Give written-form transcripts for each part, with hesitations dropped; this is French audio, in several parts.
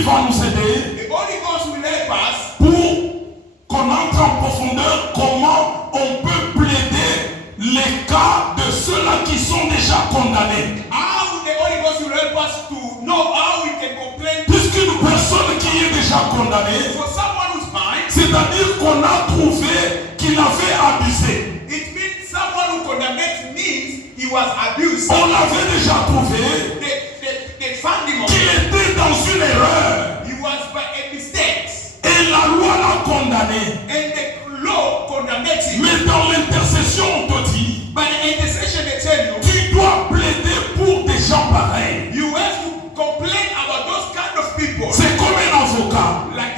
Saint-Esprit va nous aider The Holy Ghost will help us pour qu'on entre en profondeur comment on peut plaider les cas de ceux-là qui sont déjà condamnés. how the Holy Ghost will help us to know how we can complain Puisqu'une personne qui est déjà condamnée, for someone who's mine. c'est-à-dire qu'on a trouvé qu'il avait abusé. It means someone who condemns means he was abused. On l'avait déjà trouvé They found him qu'il était dans une erreur. he was by a mistake. Et la loi l'a condamné. And the law condemned him. Mais dans l'intercession, on te dit, By the intercession they tell you, tu dois plaider pour des gens pareils. you have to complain about those kind of people. C'est comme un avocat. Like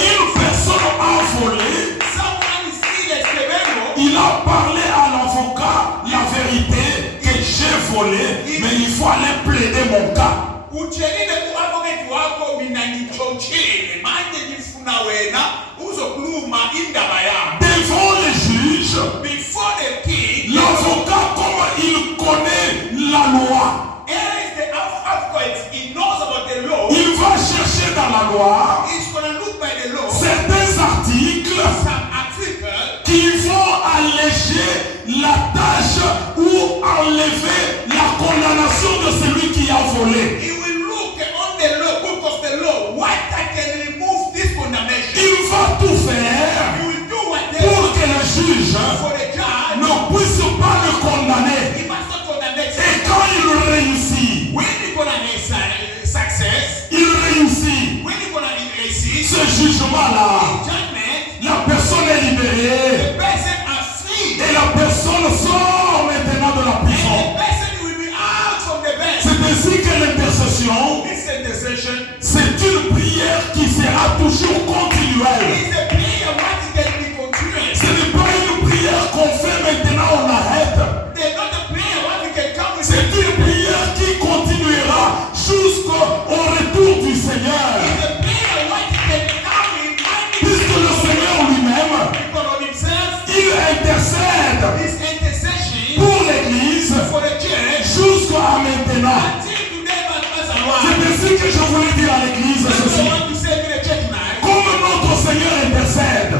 Une personne a volé, someone is still a il a parlé à l'avocat la vérité que j'ai volé, mais il faut aller plaider mon cas. uchelile ku-advocate wakho mina ngitshotshile manje ngifuna wena uzokhuluma indaba yami. Devant les juges, Before the king, l'avocat, comme il connaît la loi, as the advocate, he knows about the law. il va chercher dans la loi He's going to look by the law. certains articles Some article qui vont alléger la tâche ou enlever la condamnation de celui qui a volé. he will look on the law, book of the law, what I can remove this condemnation. Il va tout faire He will do pour whatever que le juge for the judge. ne puisse pas le condamner. He must not condemn it. Et quand il réussit, When he gonna make success, il réussit when he gonna receive ce jugement-là, judgment, la personne est libérée the person are free. et la personne sort maintenant de la And the prison. person will be out from the bed. C'est ainsi que l'intercession, This intercession c'est une prière qui sera toujours continuelle. is a prayer what can be continuous. Ce n'est pas une prière qu'on fait maintenant, on arrête. They're not a prayer what we can come with. C'est une prière qui continuera jusqu'au retour du Seigneur. It's a prayer what can come in Puisque le Seigneur lui-même, because of himself. il intercède This intercession pour l'Église for the church jusqu'à maintenant. until today but as a C'est one. ainsi que je voulais dire à l'Église That's what I ceci. want to say to the church tonight. Comme notre Seigneur intercède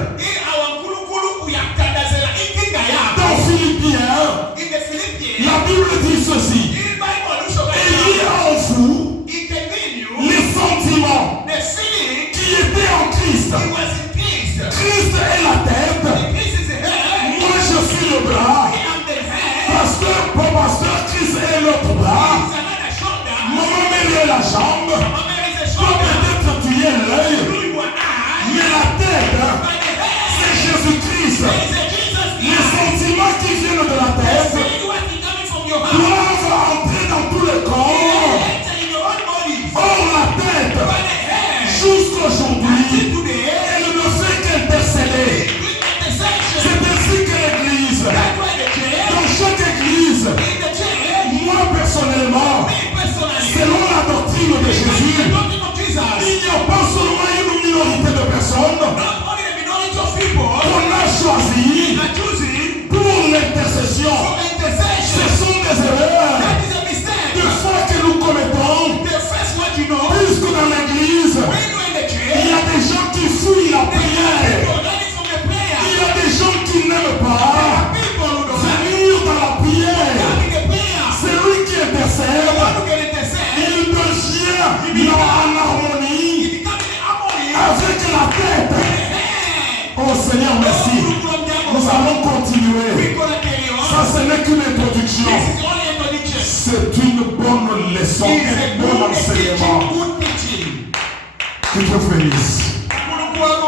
dans Philippiens, In the Philippians, la Bible dit ceci. in Bible, Il y a en vous it can mean you les sentiments the feeling qui étaient en Christ. he was in Christ. Christ est la tête, And Christ is the head. moi je suis le bras. I am the head. Pasteur, Christ est l'autre bras. He's another shoulder. Maman Mary est la jambe. Mama is a Toi shoulder. peut-être tu es l'œil. You are eye. Mais la tête, By the head. c'est Jésus-Christ. There is a Jesus Les eye. sentiments qui viennent de la The tête feeling what is coming from your heart. doivent entrer dans tout le corps. Enter in your own body. Or la tête, By the head. jusqu'aujourd'hui, Until today, elle ne fait qu'intercéder. with intercession. C'est ainsi que l'Église, That's why the church, dans chaque Église, in the church, moi personnellement, me personally, selon la doctrine de Jésus, the doctrine of Jesus, il n'y a pas seulement une minorité de personnes not only the minority of people qu'on a choisies are choosing pour l'intercession. for intercession. Ce sont des erreurs That is a mistake. de foi que nous commettons, The first what you know, puisque dans l'Église, when you're in the il church, y a des gens qui fuient la prière. you're learning from the prayer. Il y a des gens qui n'aiment There pas are people who don't like venir dans la prière. having the prayer. C'est lui qui The intercède. one who can intercede, Il devient en harmonie he becomes in harmony avec la tête. with the head. Oh Seigneur, merci. Nous allons We're continuer. gonna carry on. Ça, ce n'est qu'une introduction. This is only introduction. C'est une bonne leçon, It's un a bon good enseignement. teaching, good teaching. Que Dieu bénisse. Mungu wako